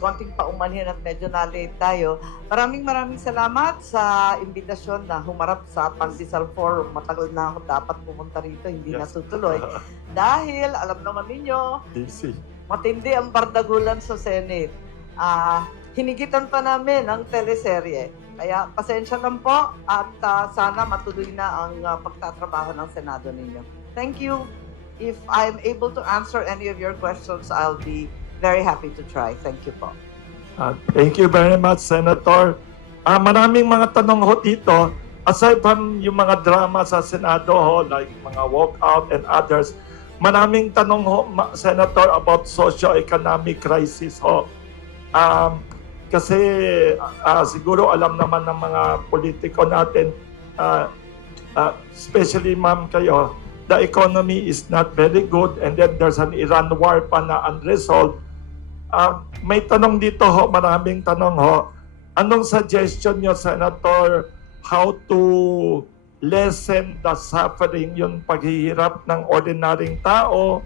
Konting paumanhin at medyo na-late tayo. Maraming salamat sa imbitasyon na humarap sa Pandesal Forum. Matagal na ako dapat pumunta rito, hindi natutuloy. Dahil, alam naman ninyo, matindi ang bardagulan sa Senate. Hinigitan pa namin ang teleserye. Kaya pasensya lang po at sana matuloy na ang pagtatrabaho ng Senado ninyo. Thank you. If I'm able to answer any of your questions, I'll be very happy to try. Thank you po. Thank you very much, Senator. Maraming mga tanong ho dito. Aside from yung mga drama sa Senado ho, like mga walkout and others, maraming tanong ho, Senator, about socio-economic crisis ho. Kasi siguro alam naman ng mga politiko natin, especially ma'am kayo, the economy is not very good and then there's an Iran war pa na unresolved. May tanong dito ho, maraming tanong ho. Anong suggestion nyo, Senator, how to lessen the suffering, yung paghihirap ng ordinaryong tao,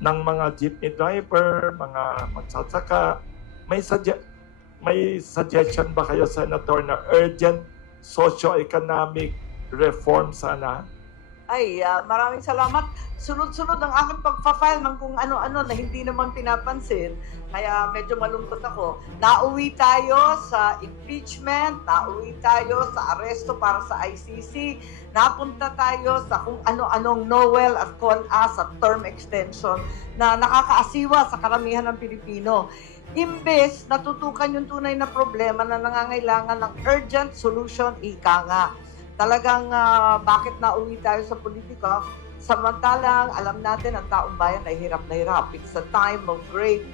ng mga jeepney driver, mga magsasaka? May suggestion ba kayo, Senator, na urgent socio-economic reform sana? Ay, maraming salamat. Sunod-sunod ang aking pagpa-file ng kung ano-ano na hindi naman pinapansin. Kaya medyo malungkot ako. Nauwi tayo sa impeachment, nauwi tayo sa aresto para sa ICC, napunta tayo sa kung ano-anong Noel at CONAS at term extension na nakakaasiwa sa karamihan ng Pilipino. Imbes natutukan yung tunay na problema na nangangailangan ng urgent solution, ika nga. Talagang bakit nauwi tayo sa politika? Samantalang alam natin ang taong bayan ay hirap na hirap. It's a time of great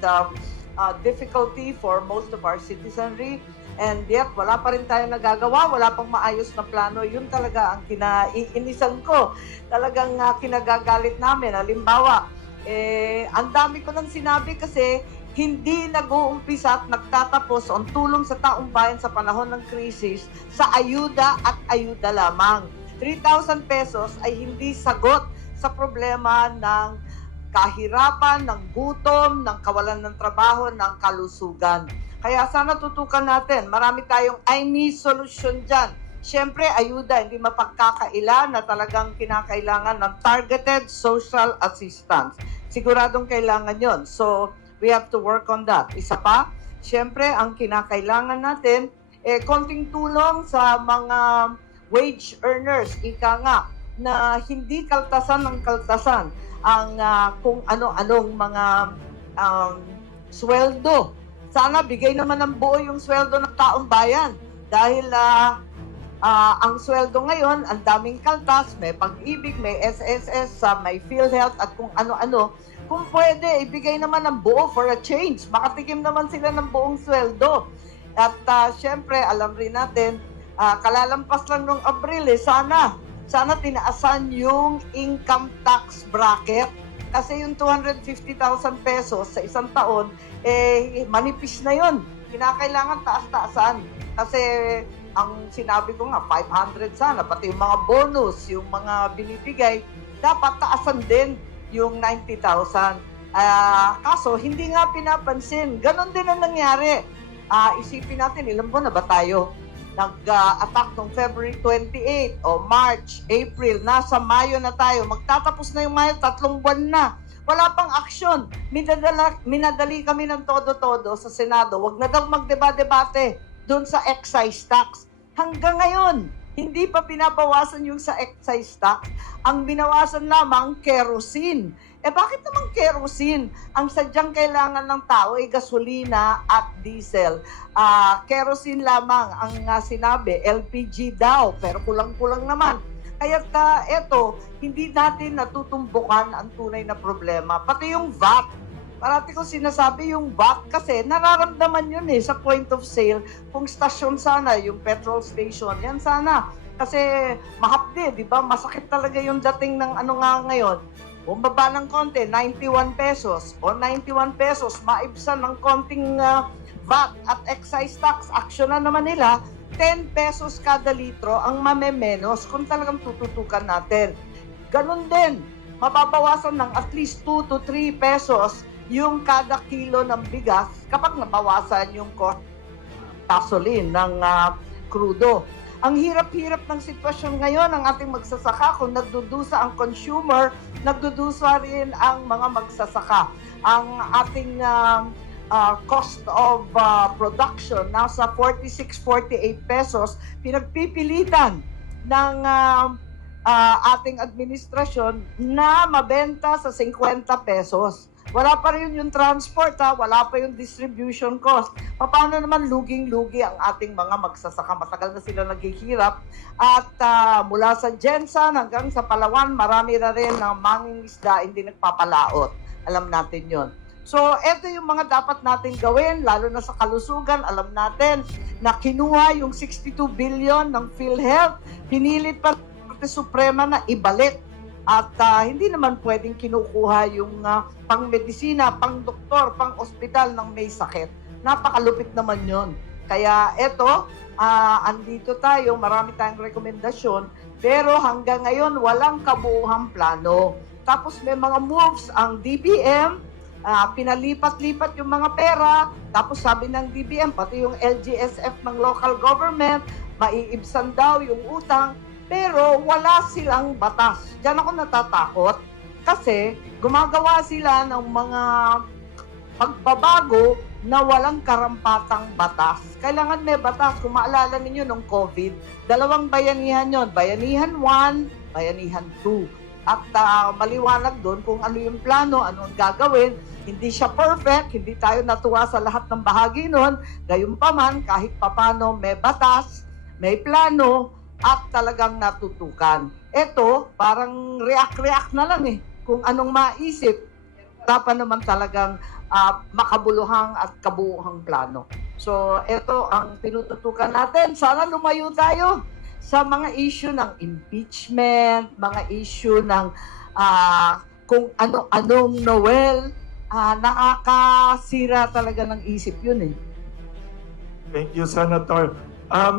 difficulty for most of our citizenry. And yet, wala pa rin tayo nagagawa, wala pang maayos na plano. Yun talaga ang kinaiinisan ko. Talagang kinagagalit namin. Halimbawa, ang dami ko nang sinabi kasi hindi nag-uumpisa at nagtatapos ang tulong sa taong bayan sa panahon ng krisis sa ayuda at ayuda lamang. 3,000 pesos ay hindi sagot sa problema ng kahirapan, ng gutom, ng kawalan ng trabaho, ng kalusugan. Kaya sana tutukan natin. Marami tayong I need solution dyan. Siyempre, ayuda, hindi mapagkakaila na talagang kinakailangan ng targeted social assistance. Siguradong kailangan yon. So, we have to work on that. Isa pa, siyempre, ang kinakailangan natin, konting tulong sa mga wage earners, ika nga, na hindi kaltasan ng kaltasan ang kung ano-anong mga sweldo. Sana bigay naman ng buo yung sweldo ng taong bayan. Dahil ang sweldo ngayon, ang daming kaltas, may pag-ibig, may SSS, may PhilHealth at kung ano-ano. Kung pwede, ibigay naman ng buo for a change. Makatikim naman sila ng buong sweldo. At syempre, alam rin natin, kalalampas lang nung Abril, sana tinaasan yung income tax bracket. Kasi yung 250,000 pesos sa isang taon, manipis na yon. Kinakailangan taas-taasan. Kasi ang sinabi ko nga, 500 sana, pati yung mga bonus, yung mga binibigay, dapat taasan din yung 90,000. Kaso, hindi nga pinapansin. Ganon din ang nangyari. Isipin natin, ilang buwan na ba tayo? Nag-attack noong February 28 o March, April, nasa Mayo na tayo. Magtatapos na yung Mayo, 3 buwan na. Wala pang aksyon. Minadali kami ng todo-todo sa Senado. Wag na daw magdeba-debate doon sa excise tax. Hanggang ngayon, hindi pa pinabawasan yung sa excise tax. Ang binawasan lamang, kerosene. Bakit naman kerosene? Ang sadyang kailangan ng tao ay gasolina at diesel. Kerosene lamang ang sinabi, LPG daw, pero kulang-kulang naman. Kaya eto, hindi natin natutumbukan ang tunay na problema. Pati yung VAT. Parati ko sinasabi yung VAT kasi nararamdaman yun sa point of sale. Kung stasyon sana, yung petrol station, yan sana. Kasi mahapdi, di ba? Masakit talaga yung dating ng ngayon. Bumaba ng konti, 91 pesos. O 91 pesos, maibsan ng konting VAT at excise tax. Aksyon na naman nila, 10 pesos kada litro ang mamemenos kung talagang tututukan natin. Ganon din, mababawasan ng at least 2 to 3 pesos yung kada kilo ng bigas kapag nabawasan yung cost gasoline ng krudo. Ang hirap-hirap ng sitwasyon ngayon ng ating magsasaka. Kung nagdudusa ang consumer, nagdudusa rin ang mga magsasaka. Ang ating cost of production nasa 46-48 pesos, pinagpipilitan ng ating administrasyon na mabenta sa 50 pesos. Wala pa rin yung transport, wala pa yung distribution cost. Paano naman luging-lugi ang ating mga magsasaka? Matagal na sila naghihirap. At mula sa Jensan hanggang sa Palawan, marami na rin na mangingisda hindi nagpapalaot. Alam natin yon. So, ito yung mga dapat natin gawin, lalo na sa kalusugan. Alam natin na kinuha yung 62 billion ng PhilHealth. Pinilit pa ng Korte Suprema na ibalik. At hindi naman pwedeng kinukuha yung pang-medisina, pang-doktor, pang-ospital ng may sakit. Napakalupit naman yon. Kaya eto, andito tayo, marami tayong rekomendasyon, pero hanggang ngayon walang kabuuhang plano. Tapos may mga moves ang DBM, pinalipat-lipat yung mga pera, tapos sabi ng DBM, pati yung LGSF ng local government, maiibsan daw yung utang, pero wala silang batas. Diyan ako natatakot kasi gumagawa sila ng mga pagbabago na walang karampatang batas. Kailangan may batas. Kung maalala ninyo nung COVID, dalawang bayanihan yon, Bayanihan 1, Bayanihan 2. At maliwanag doon kung ano yung plano, ano ang gagawin. Hindi siya perfect, hindi tayo natuwa sa lahat ng bahagi noon. Gayunpaman, kahit papano may batas, may plano, at talagang natutukan. Ito, parang react-react na lang kung anong maisip. Wala pa naman talagang makabuluhang at kabuuhang plano. So, ito ang tinututukan natin. Sana lumayo tayo sa mga issue ng impeachment, mga issue ng kung ano-anong Noel. Nakakasira talaga ng isip yun Thank you, Senator.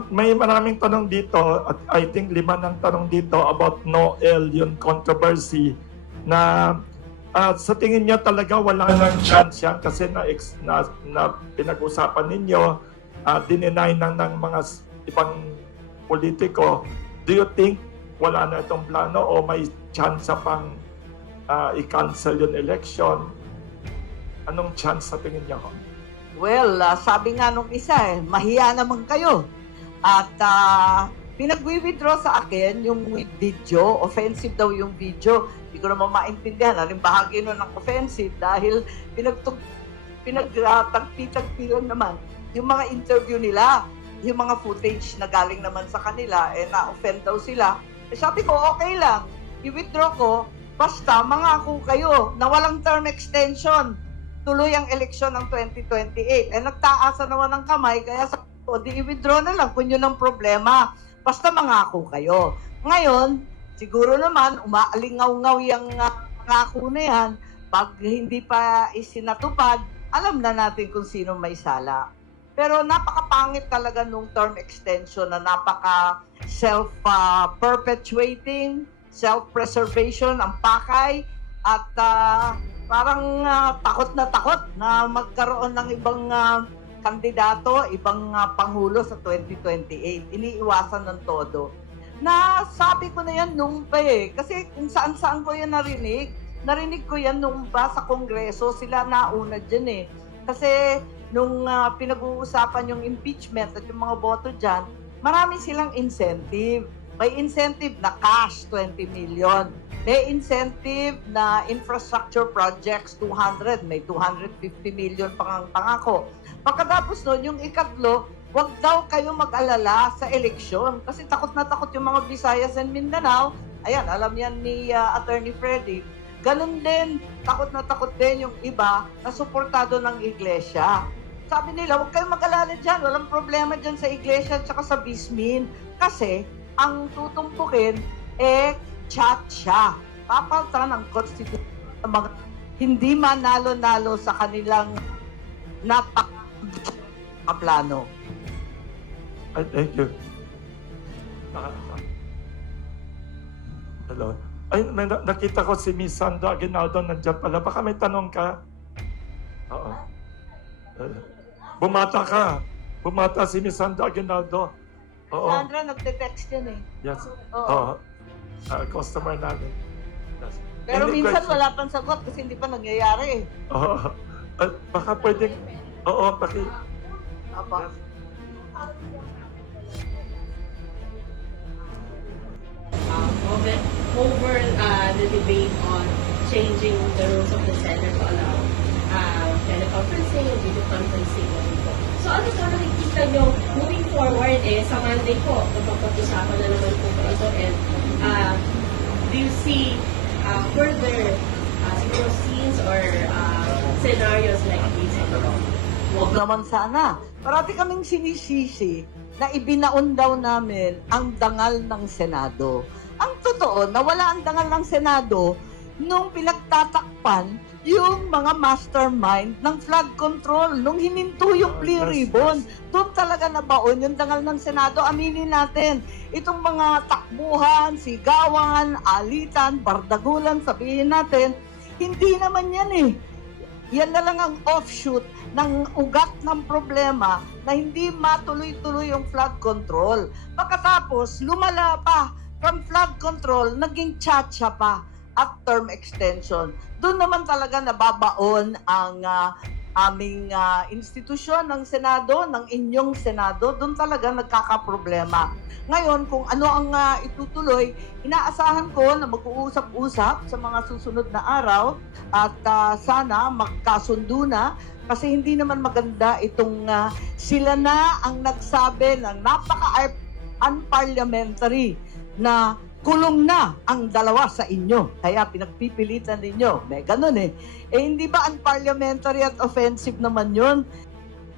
May maraming tanong dito, at I think 5 ng tanong dito about Noel, yung controversy na sa tingin niyo talaga wala nang chance yan kasi na pinag-usapan ninyo, dininay ng mga ibang politiko. Do you think wala na itong plano o may chance pang i-cancel yung election? Anong chance sa tingin niyo? Well, sabi nga nung isa mahiya naman kayo. At pinag-withdraw sa akin yung video, offensive daw yung video. Hindi ko naman maintindihan. Aling bahagi nun ng offensive dahil pinagtagpi-tagpi naman yung mga interview nila, yung mga footage na galing naman sa kanila, na-offend daw sila. Sabi ko, okay lang, i-withdraw ko, basta mangako kayo na walang term extension. Tuloy ang eleksyon ng 2028. Nagtaasa naman ng kamay, kaya sabi ko, di i-withdraw na lang kung yun ang problema. Basta mangako kayo. Ngayon, siguro naman, umaalingaw-ngaw yung pangako na yan. Pag hindi pa isinatupad, alam na natin kung sino may sala. Pero napakapangit talaga nung term extension na napaka self-perpetuating, self-preservation ang pakay, at parang takot na magkaroon ng ibang kandidato, ibang pangulo sa 2028. Iniiwasan ng todo. Nasabi ko na yan nung pa kasi kung saan-saan ko yan narinig ko yan nung ba sa Kongreso, sila nauna dyan Kasi nung pinag-uusapan yung impeachment at yung mga boto dyan, marami silang incentive. May incentive na cash, 20 million. May incentive na infrastructure projects, 200. May 250 million pangako. Pagkatapos nun, yung ikatlo, huwag daw kayo mag-alala sa eleksyon. Kasi takot na takot yung mga Visayas and Mindanao. Ayan, alam yan ni Attorney Freddy. Ganun din, takot na takot din yung iba na suportado ng iglesia. Sabi nila, huwag kayong mag-alala dyan. Walang problema dyan sa iglesia at saka sa bismin. Kasi, ang tutumpukin, chat-cha. Papaltan ang constitution ng mga hindi manalo-nalo sa kanilang plano. Thank you. Hello. Ay, nakita ko si Miss Sandra Aguinaldo nandiyan pala. Baka may tanong ka? Oo. Bumata ka. Bumata si Miss Sandra Aguinaldo. Oo. Sandra, nagte-text yan eh. Yes. Oo. Oo. Customer namin. Yes. Pero Any minsan question? wala pang sagot kasi hindi pa nangyayari eh. Oo. Baka pwedeng... Oo, paki... Apa? Over the debate on changing the rules of the Senate to allow teleconferencing and video conferencing. So ano po nakikita nyo moving forward sa Monday po, magpapag-usapan na naman po ito and do you see further siguro scenes or scenarios like this? Huwag naman sana. Parati kaming sinisisi na ibinaon daw namin ang dangal ng Senado. Ang totoo, nawala ang dangal ng Senado nung pinagtatakpan yung mga mastermind ng flood control, nung hininto yung plea ribbon. Doon talaga nabaon yung dangal ng Senado. Aminin natin, itong mga takbuhan, sigawan, alitan, bardagulan, sabihin natin, hindi naman yan eh. Yan na lang ang offshoot ng ugat ng problema na hindi matuloy-tuloy yung flood control. Pagkatapos, lumala pa from flood control, naging tsa-tsa pa at term extension. Doon naman talaga nababaon ang aming institusyon ng Senado, ng inyong Senado. Doon talaga nagkakaproblema. Ngayon, kung ano ang itutuloy, inaasahan ko na mag-uusap-usap sa mga susunod na araw at sana magkasundo na kasi hindi naman maganda itong sila na ang nagsabi ng napaka-unparliamentary na kulong na ang dalawa sa inyo. Kaya pinagpipilitan ninyo. May ganun eh. Eh hindi ba unparliamentary at offensive naman yun?